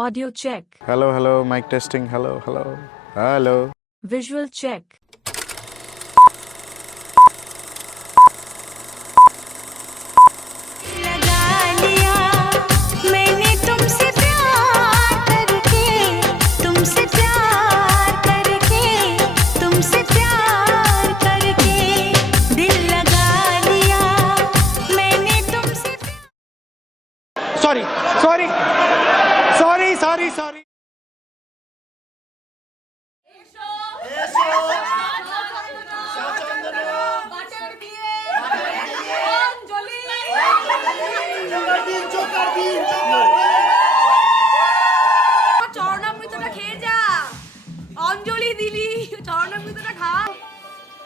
Audio check. Hello, hello, mic testing. Hello, hello, hello. Visual check. Sorry. চরণামৃতটা খেয়ে যা, অঞ্জলি দিলি, চরণামৃতটা খা।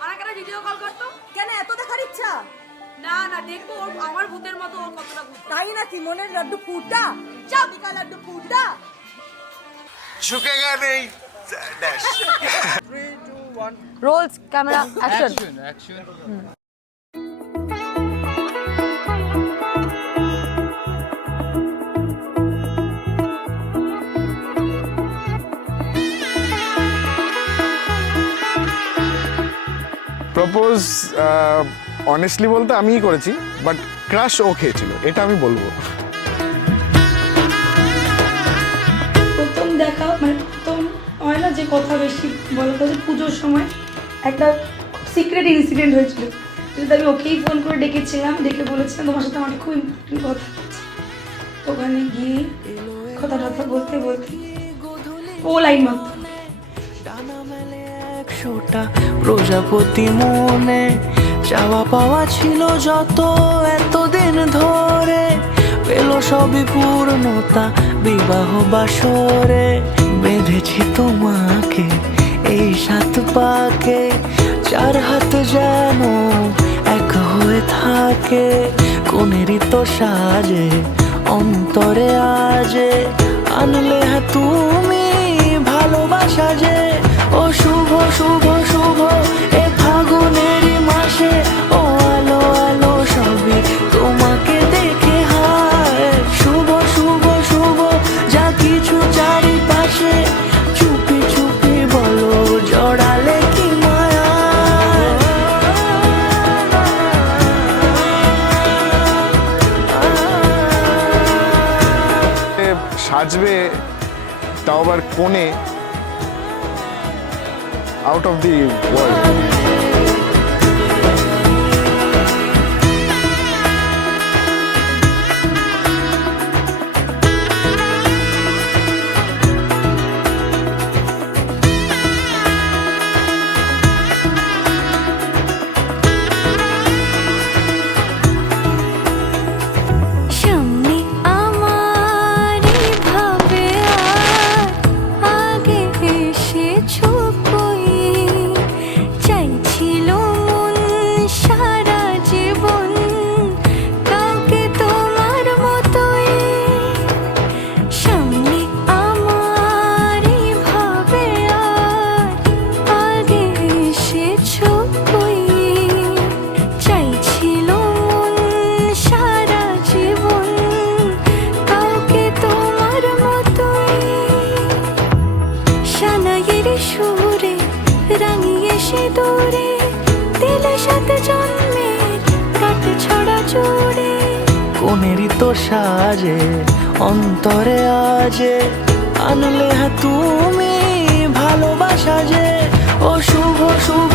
আর একটা ভিডিও কল করতো। কেন এত দেখার ইচ্ছা? না না, দেখবো ওর আমার ভূতের মতো ওর কতটা ভূত। তাই নাকি? মনের লাড্ডু ফুটা, চাঁদিকা লাড্ডু ফুটা। झुकेगा नहीं dash 3 2 1 rolls camera action propose honestly বলতে আমিই করেছি, বাট ক্রাশ ও খেয়েছিল, এটা আমি বলবো। প্রথম দেখা মানে প্রথম হয় না যে কথা বেশি বলা যে পুজোর সময় একটা সিক্রেট ইনসিডেন্ট হয়েছিল, যেটা আমি ওকেই ফোন করে ডেকেছিলাম, ডেকে বলেছিলাম তোমার সাথে আমার খুব ইম্পর্টেন্ট কথা আছে। তো ওখানে গিয়ে কথা বলতে বলতে ও লাইন মাত্র প্রজাপতি মনে চাওয়া পাওয়া ছিল যত এতদিন ধরে, পেল সবই পূর্ণতা বিবাহ বাসরে। বেঁধেছি তোমাকে এই 7 পাকে, 4 হাত যেন এক হয়ে থাকে। কোনেরই তো সাজে অন্তরে আজে আনলে তুমি ভালোবাসা যে। ও শুভ শুভ শুভ এ ফাগুনেরই মাসে, ও আলো আলো সবই তোমাকে দেখে হায়। শুভ শুভ শুভ যা কিছু চারিপাশে, চুপি চুপি বলো জড়ালে কি মায়া। সাজবে তাও আবার কোণে, আউট অফ দি ওয়ার্ল্ড। কোনেরই তো সাজে অন্তরে আজে আনলে তুমি ভালোবাসা যে। ও শুভ শুভ